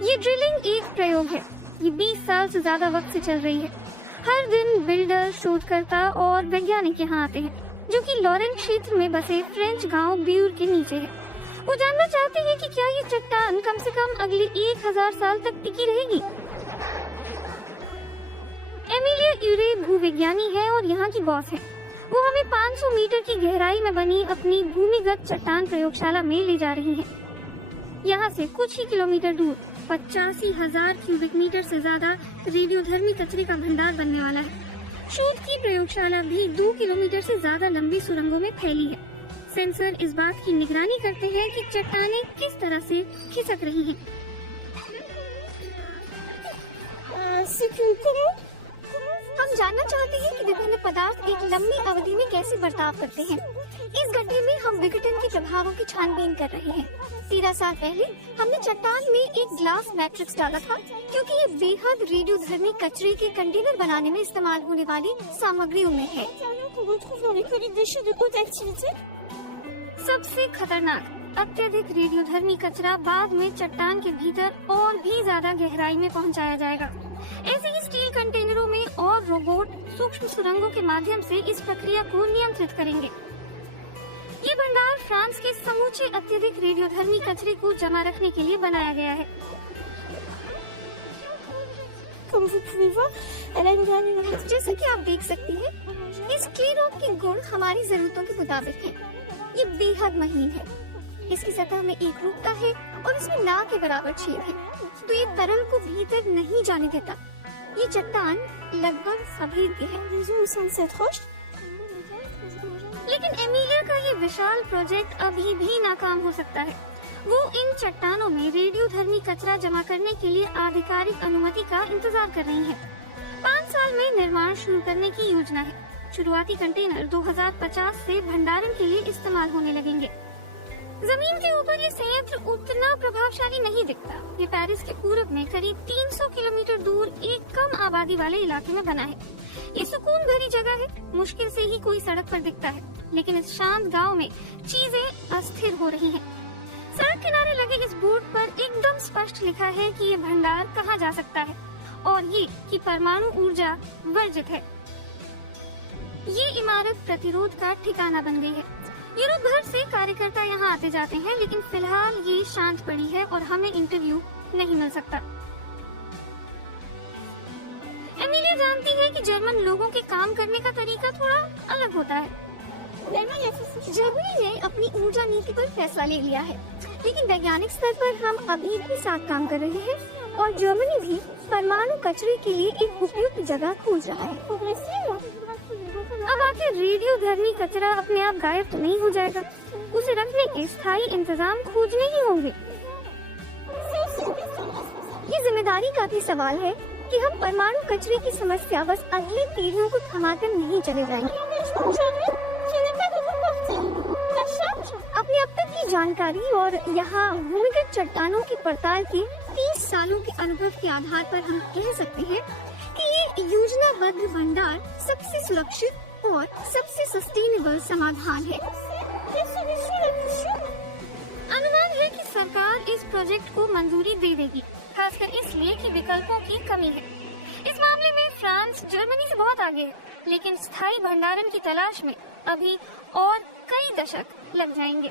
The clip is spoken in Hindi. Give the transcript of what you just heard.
ये ड्रिलिंग एक प्रयोग है। ये 20 साल से ज्यादा वक्त से चल रही है। हर दिन बिल्डर, शोधकर्ता और वैज्ञानिक यहाँ आते हैं, जो कि लॉरेंट क्षेत्र में बसे फ्रेंच गांव ब्यूर के नीचे है। वो जानना चाहते हैं कि क्या ये चट्टान कम से कम अगले 1000 साल तक टिकी रहेगी। एमिलिया यूरे भूविज्ञानी है और यहाँ की बॉस है। वो हमें 500 मीटर की गहराई में बनी अपनी भूमिगत चट्टान प्रयोगशाला में ले जा रही है। यहाँ से कुछ ही किलोमीटर दूर 85,000 क्यूबिक मीटर से ज्यादा रेडियोधर्मी कचरे का भंडार बनने वाला है। शोध की प्रयोगशाला भी 2 किलोमीटर से ज्यादा लंबी सुरंगों में फैली है। सेंसर इस बात की निगरानी करते हैं कि चट्टानें किस तरह से खिसक रही हैं। हम जानना चाहते हैं कि विभिन्न पदार्थ एक लंबी अवधि में कैसे बर्ताव करते हैं। इस गड्ढे में हम विघटन के प्रभावों की छानबीन कर रहे हैं। 13 साल पहले हमने चट्टान में एक ग्लास मैट्रिक्स डाला था, क्योंकि ये बेहद रेडियोधर्मी कचरे के कंटेनर बनाने में इस्तेमाल होने वाली सामग्रियों में है। सबसे खतरनाक अत्यधिक रेडियोधर्मी कचरा बाद में चट्टान के भीतर और भी ज्यादा गहराई में पहुंचाया जाएगा। ऐसे ही स्टील कंटेनरों में और रोबोट सूक्ष्म सुरंगों के माध्यम से इस प्रक्रिया को नियंत्रित करेंगे। ये भंडार फ्रांस के समूचे अत्यधिक रेडियोधर्मी कचरे को जमा रखने के लिए बनाया गया है। जैसे कि आप देख सकती हैं, इस क्ले रॉक के गुण हमारी जरूरतों के मुताबिक हैं। ये बेहद महीन है, इसकी सतह में एक रूपता है और इसमें ना के बराबर छेद है, तो ये तरल को भीतर नहीं जाने देता। ये चट्टान लगभग अभेद्य है। लेकिन एमिलिया का ये विशाल प्रोजेक्ट अभी भी नाकाम हो सकता है। वो इन चट्टानों में रेडियोधर्मी कचरा जमा करने के लिए आधिकारिक अनुमति का इंतजार कर रही है। 5 साल में निर्माण शुरू करने की योजना है। शुरुआती कंटेनर 2050 से भंडारण के लिए इस्तेमाल होने लगेंगे। जमीन के ऊपर ये संयंत्र उतना प्रभावशाली नहीं दिखता। ये पेरिस के पूरब में करीब 300 किलोमीटर दूर एक कम आबादी वाले इलाके में बना है। ये सुकून भरी जगह है, मुश्किल से ही कोई सड़क पर दिखता है, लेकिन इस शांत गांव में चीजें अस्थिर हो रही हैं। सड़क किनारे लगे इस बोर्ड पर एकदम स्पष्ट लिखा है कि ये भंडार कहाँ जा सकता है और ये कि परमाणु ऊर्जा वर्जित है। ये इमारत प्रतिरोध का ठिकाना बन गई है। यूरोप भर से कार्यकर्ता यहाँ आते जाते हैं, लेकिन फिलहाल ये शांत पड़ी है और हमें इंटरव्यू नहीं मिल सकता। एमिलिया जानती है कि जर्मन लोगों के काम करने का तरीका थोड़ा अलग होता है। जर्मनी ने अपनी ऊर्जा नीति पर फैसला ले लिया है, लेकिन वैज्ञानिक स्तर पर हम अभी भी साथ काम कर रहे हैं और जर्मनी भी परमाणु कचरे के लिए एक उपयुक्त जगह खोज रहा है। अब आखिर रेडियोधर्मी कचरा अपने आप गायब तो नहीं हो जाएगा। उसे रखने के स्थायी इंतजाम खोजने ही होंगे। ये जिम्मेदारी का भी सवाल है कि हम परमाणु कचरे की समस्या बस अगली पीढ़ियों को थमाकर नहीं चले जाएंगे। अपने अब तक की जानकारी और यहाँ भूमिगत चट्टानों की पड़ताल के 30 सालों के अनुभव के आधार पर हम कह सकते हैं कि ये योजनाबद्ध भंडार सबसे सुरक्षित और सबसे सस्टेनेबल समाधान है। अनुमान है कि सरकार इस प्रोजेक्ट को मंजूरी दे देगी, खासकर इसलिए कि विकल्पों की कमी है। इस मामले में फ्रांस जर्मनी से बहुत आगे है, लेकिन स्थायी भंडारण की तलाश में अभी और कई दशक लग जाएंगे।